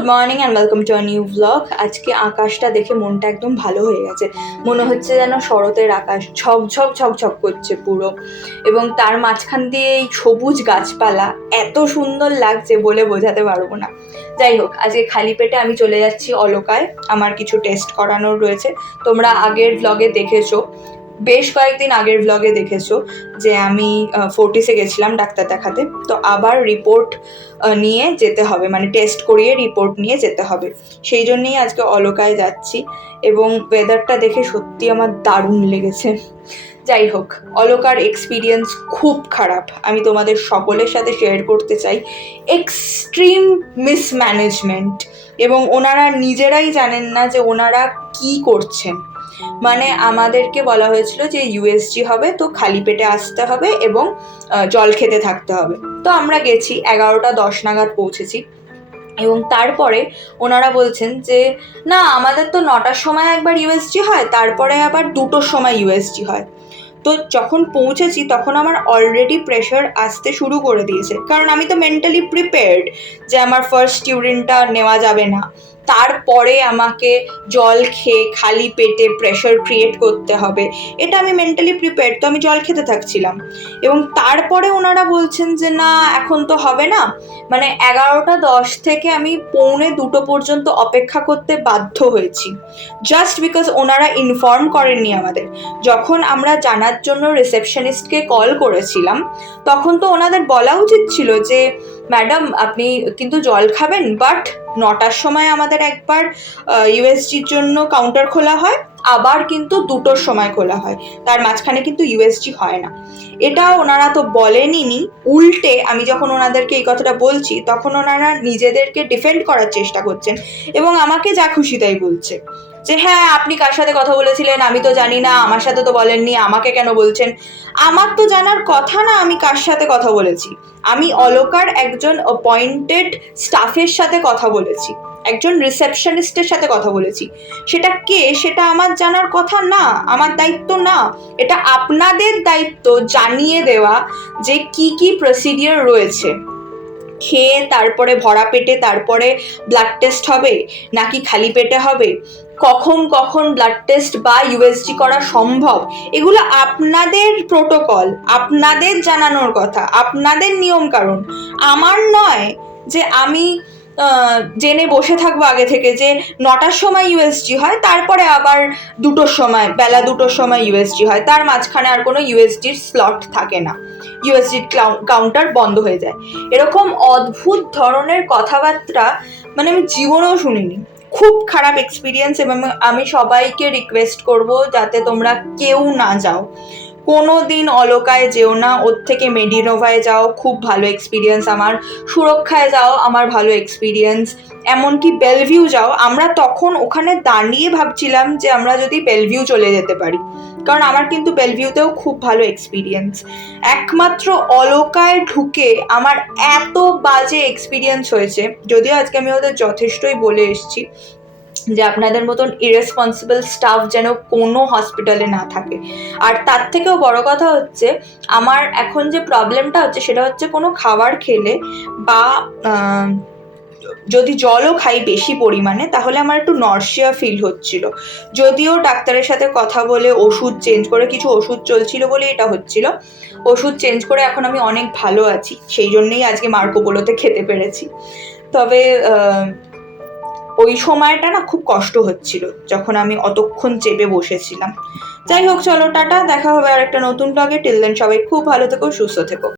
Good morning and welcome to a new blog. আজকে আকাশটা দেখে মনটা একদম ভালো হয়ে গেছে। মনে হচ্ছে যেন শরতের আকাশ ঝকঝক ঝকঝক করছে পুরো, এবং তার মাঝখান দিয়ে এই সবুজ গাছপালা এত সুন্দর লাগছে বলে বোঝাতে পারবো না। যাই হোক, আজকে খালি পেটে আমি চলে যাচ্ছি অলকায়। আমার কিছু টেস্ট করানোর রয়েছে। তোমরা আগের ব্লগে দেখেছো, বেশ কয়েকদিন আগের ব্লগে দেখেছো যে আমি ফোর্টিসে গেছিলাম ডাক্তার দেখাতে। তো আবার রিপোর্ট নিয়ে যেতে হবে, মানে টেস্ট করিয়ে রিপোর্ট নিয়ে যেতে হবে। সেই জন্যই আজকে অলকায় যাচ্ছি, এবং ওয়েদারটা দেখে সত্যি আমার দারুণ লেগেছে। যাই হোক, অলকার এক্সপিরিয়েন্স খুব খারাপ, আমি তোমাদের সকলের সাথে শেয়ার করতে চাই। এক্সট্রিম মিসম্যানেজমেন্ট, এবং ওনারা নিজেরাই জানেন না যে ওনারা কি করছেন। মানে আমাদেরকে বলা হয়েছিল যে ইউএসজি হবে, তো খালি পেটে আসতে হবে এবং জল খেতে থাকতে হবে। তো আমরা গেছি, 11:10 নাগাদ পৌঁছেছি, এবং তারপরে ওনারা বলছেন যে না, আমাদের তো 9টার সময় একবার ইউএসজি হয়, তারপরে আবার 2টোর সময় ইউএসজি হয়। তো যখন পৌঁছেছি তখন আমার অলরেডি প্রেশার আসতে শুরু করে দিয়েছে, কারণ আমি তো মেন্টালি প্রিপেয়ার্ড যে আমার ফার্স্ট ইউরিনটা নেওয়া যাবে না, তারপরে আমাকে জল খেয়ে খালি পেটে প্রেশার ক্রিয়েট করতে হবে, এটা আমি মেন্টালি প্রিপেয়ার্ড। তো আমি জল খেতে থাকছিলাম, এবং তারপরে ওনারা বলছেন যে না, এখন তো হবে না। মানে 11:10 থেকে আমি 1:45 পর্যন্ত অপেক্ষা করতে বাধ্য হয়েছি, জাস্ট বিকজ ওনারা ইনফর্ম করেননি আমাদের। যখন আমরা জানার জন্য রিসেপশনিস্টকে কল করেছিলাম, তখন তো ওনাদের বলা উচিত ছিল যে ম্যাডাম আপনি কিন্তু জল খাবেন, বাট 9টার সময় আমাদের একবার ইউএসজির জন্য কাউন্টার খোলা হয়, আবার কিন্তু 2টোর সময় খোলা হয়, তার মাঝখানে কিন্তু ইউএসজি হয় না। এটা ওনারা তো বলেনি। উল্টে আমি যখন ওনাদেরকে এই কথাটা বলছি, তখন ওনারা নিজেদেরকে ডিফেন্ড করার চেষ্টা করছেন, এবং আমাকে যা খুশি তাই বলছে যে হ্যাঁ, আপনি কার সাথে কথা বলেছিলেন আমি তো জানি না, আমার সাথে তো বলেননি, আমাকে কেন বলছেন। আমার তো জানার কথা না আমি কার সাথে কথা বলেছি। আমি অলকার একজন অ্যাপয়েন্টেড স্টাফের সাথে কথা বলেছি, একজন রিসেপশনিস্টের সাথে কথা বলেছি। সেটা কে সেটা আমার জানার কথা না, আমার দায়িত্ব না। এটা আপনাদের দায়িত্ব জানিয়ে দেওয়া যে কি কি প্রসিডিওর রয়েছে। খেয়ে তারপরে ভরা পেটে তারপরে ব্লাড টেস্ট হবে নাকি খালি পেটে হবে, কখন কখন ব্লাড টেস্ট বা ইউএসজি করা সম্ভব, এগুলো আপনাদের প্রোটোকল, আপনাদের জানানোর কথা, আপনাদের নিয়ম কানুন। আমার নয় যে আমি জেনে বসে থাকবো আগে থেকে যে 9টার সময় ইউএসজি হয়, তারপরে আবার 2টোর সময়, বেলা 2টোর সময় ইউএসজি হয়, তার মাঝখানে আর কোনো ইউএসজির স্লট থাকে না, ইউএসজির কাউন্টার বন্ধ হয়ে যায়। এরকম অদ্ভুত ধরনের কথাবার্তা মানে আমি জীবনেও শুনিনি। খুব খারাপ এক্সপিরিয়েন্স, এবং আমি সবাইকে রিকোয়েস্ট করব যাতে তোমরা কেউ না যাও, কোনো দিন অলকায় যেও না, ওর থেকে মেডিনোভায় যাও, খুব ভালো এক্সপিরিয়েন্স আমার। সুরক্ষায় যাও, আমার ভালো এক্সপিরিয়েন্স। এমনকি বেলভিউ যাও, আমরা তখন ওখানে দাঁড়িয়ে ভাবছিলাম যে আমরা যদি বেলভিউ চলে যেতে পারি, কারণ আমার কিন্তু বেলভিউতেও খুব ভালো এক্সপিরিয়েন্স। একমাত্র অলকায় ঢুকে আমার এত বাজে এক্সপিরিয়েন্স হয়েছে, যদিও আজকে আমি ওদের যথেষ্টই বলে এসেছি যে আপনাদের মতন ইরেসপন্সিবল স্টাফ যেন কোনো হসপিটালে না থাকে। আর তার থেকেও বড় কথা হচ্ছে, আমার এখন যে প্রবলেমটা হচ্ছে সেটা হচ্ছে কোনো খাবার খেলে বা যদি জলও খাই বেশি পরিমাণে, তাহলে আমার একটু নরসিয়া ফিল হচ্ছিল। যদিও ডাক্তারের সাথে কথা বলে ওষুধ চেঞ্জ করে, কিছু ওষুধ চলছিল বলে এটা হচ্ছিল, ওষুধ চেঞ্জ করে এখন আমি অনেক ভালো আছি, সেই জন্যই আজকে মার্কোপোলোতে খেতে পেরেছি। তবে ওই সময়টা না খুব কষ্ট হচ্ছিল যখন আমি অতক্ষণ চেপে বসেছিলাম। যাই হোক, চলো টাটা, দেখা হবে আর একটা নতুন ব্লগে। টিল দেন সবাই খুব ভালো থেকো, সুস্থ থেকো।